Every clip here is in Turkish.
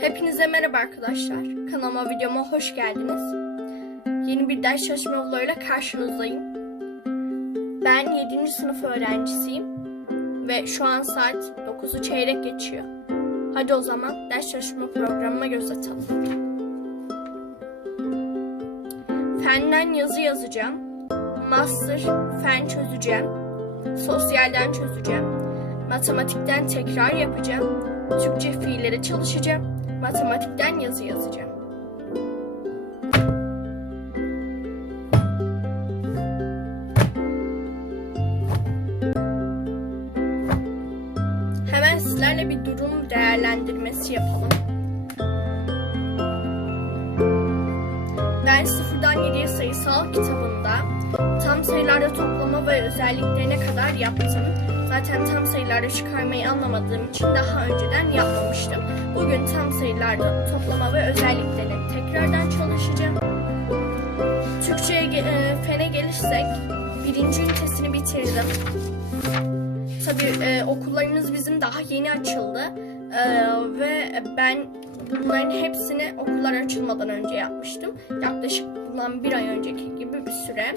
Hepinize merhaba arkadaşlar. Kanalıma videoma hoş geldiniz. Yeni bir ders çalışma yollarıyla karşınızdayım. Ben 7. sınıf öğrencisiyim. Ve şu an saat 9'u çeyrek geçiyor. Hadi o zaman ders çalışma programıma göz atalım. Fenden yazı yazacağım. Master fen çözeceğim. Sosyalden çözeceğim. Matematikten tekrar yapacağım. Türkçe fiilleri çalışacağım. Matematikten yazı yazacağım. Hemen sizlerle bir durum değerlendirmesi yapalım. Ben sıfırdan 7'ye sayısal kitabında tam sayılarda toplama ve özelliklerine kadar yaptım. Zaten tam sayılarda çıkarmayı anlamadığım için daha önceden yapmamıştım. Bugün tam sayılarda toplama ve özelliklerini tekrardan çalışacağım. Türkçe'ye e, fene gelirsek birinci ünitesini bitirdim. Tabii e, okullarımız bizim daha yeni açıldı E, ve ben bunların hepsini okullar açılmadan önce yapmıştım. Yaklaşık bundan bir ay önceki gibi bir süre.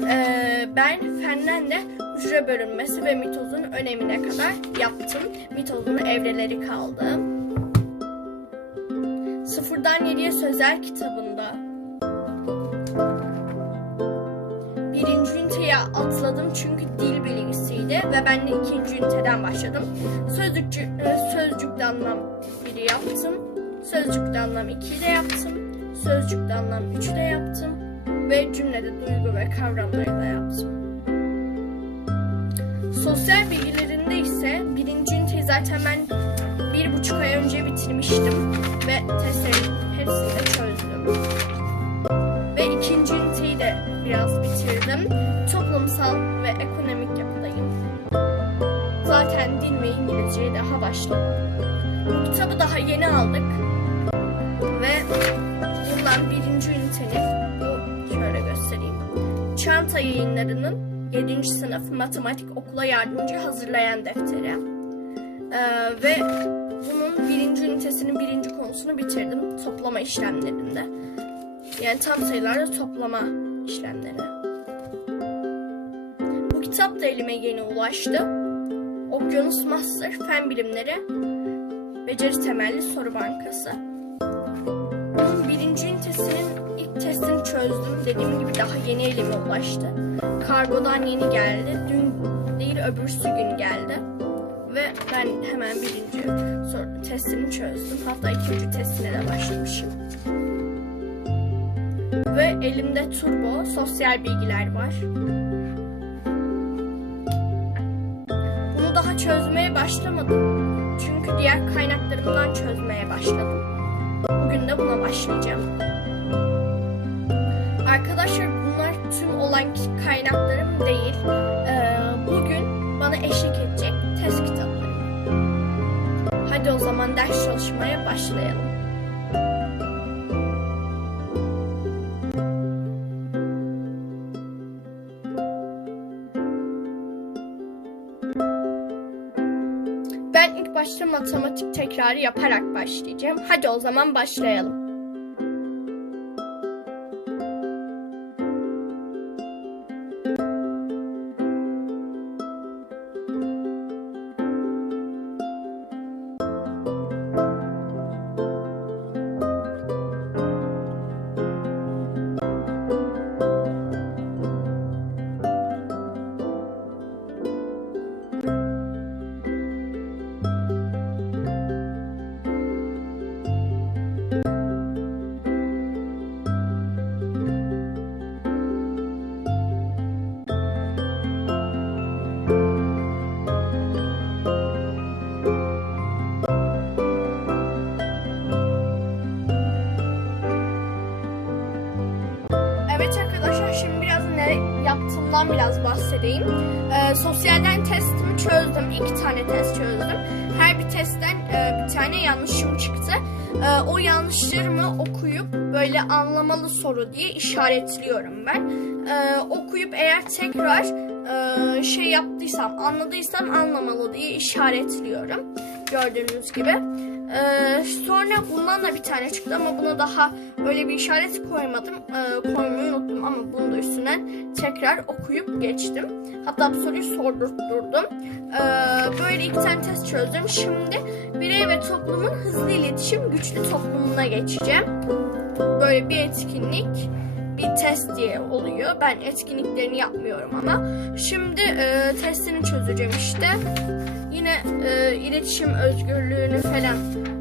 E, ben fenden de hücre bölünmesi ve mitozun önemine kadar yaptım. Mitozun evreleri kaldı. Sıfırdan yediye sözel kitabında birinci üniteye atladım çünkü dil bilgisiydi ve ben de ikinci üniteden başladım. Sözcükçü, e, sözcükte anlam 1'i yaptım. Sözcükte anlam 2'yi de yaptım. Sözcükte anlam 3'ü de yaptım. Ve cümlede duygu ve kavramları da yaptım. Sosyal bilgilerinde ise birinci üniteyi zaten ben bir buçuk ay önce bitirmiştim. Ve testlerin hepsini de çözdüm. Ve ikinci üniteyi de biraz bitirdim. Toplumsal ve ekonomik yapıdayım. Zaten dil ve İngilizceye daha başlamadım. Bu kitabı daha yeni aldık. Bundan birinci ünitenin, bu şöyle göstereyim. Çanta yayınlarının 7. sınıf matematik okula yardımcı hazırlayan defteri. Ee, ve bunun birinci ünitesinin birinci konusunu bitirdim. Toplama işlemlerinde. Yani tam sayılarla toplama işlemleri. Bu kitap da elime yeni ulaştı. Okyanus Master Fen Bilimleri Beceri Temelli Soru Bankası. Birinci ünitesinin ilk testini çözdüm. Dediğim gibi daha yeni elime ulaştı. Kargodan yeni geldi. Dün değil öbürsü gün geldi. Ve ben hemen birinci soru, çözdüm. Hatta ikinci testine de başlamışım. Ve elimde turbo sosyal bilgiler var. Bunu daha çözmeye başlamadım. Çünkü diğer kaynaklarımdan çözmeye başladım. Bugün de buna başlayacağım. Arkadaşlar bunlar tüm olan kaynaklarım değil. Ee, bugün bana eşlik edecek test kitaplarım. Hadi o zaman ders çalışmaya başlayalım. Matematik tekrarı yaparak başlayacağım. Hadi o zaman başlayalım. Şimdi biraz ne yaptığımdan biraz bahsedeyim. Ee, sosyalden testimi çözdüm. İki tane test çözdüm. Her bir testten e, bir tane yanlışım çıktı. E, o yanlışlarımı okuyup böyle anlamalı soru diye işaretliyorum ben. E, okuyup eğer tekrar e, şey yaptıysam, anladıysam anlamalı diye işaretliyorum. Gördüğünüz gibi. Ee, sonra bundan da bir tane çıktı ama buna daha öyle bir işaret koymadım. Ee, koymayı unuttum ama bunu da üstünden tekrar okuyup geçtim. Hatta bu soruyu sordurtturdum. Ee, böyle iki tane test çözdüm. Şimdi birey ve toplumun hızlı iletişim güçlü toplumuna geçeceğim. Böyle bir etkinlik bir test diye oluyor. Ben etkinliklerini yapmıyorum ama. Şimdi e, testini çözeceğim işte. Yine e, iletişim özgürlüğünü falan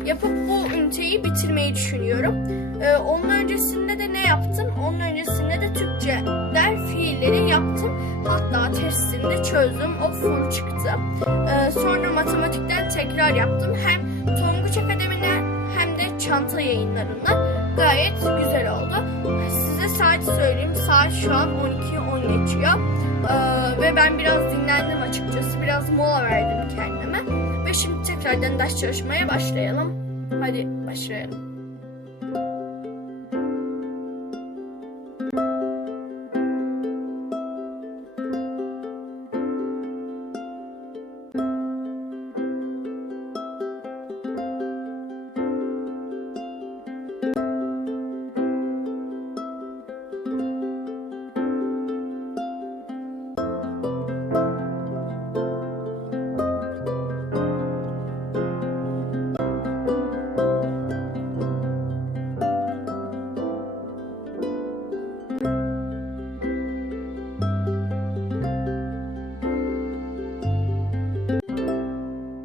yapıp bu üniteyi bitirmeyi düşünüyorum. E, onun öncesinde de ne yaptım? Onun öncesinde de Türkçe der fiilleri yaptım. Hatta testini de çözdüm. O full çıktı. E, sonra matematikten tekrar yaptım. Hem Tonguç Akademi'den hem de çanta yayınlarından gayet güzel oldu. Size saat söyleyeyim. Saat şu an 12'yi 10 geçiyor. Ee, ve ben biraz dinlendim açıkçası. Biraz mola verdim kendime. Ve şimdi tekrardan ders çalışmaya başlayalım. Hadi başlayalım.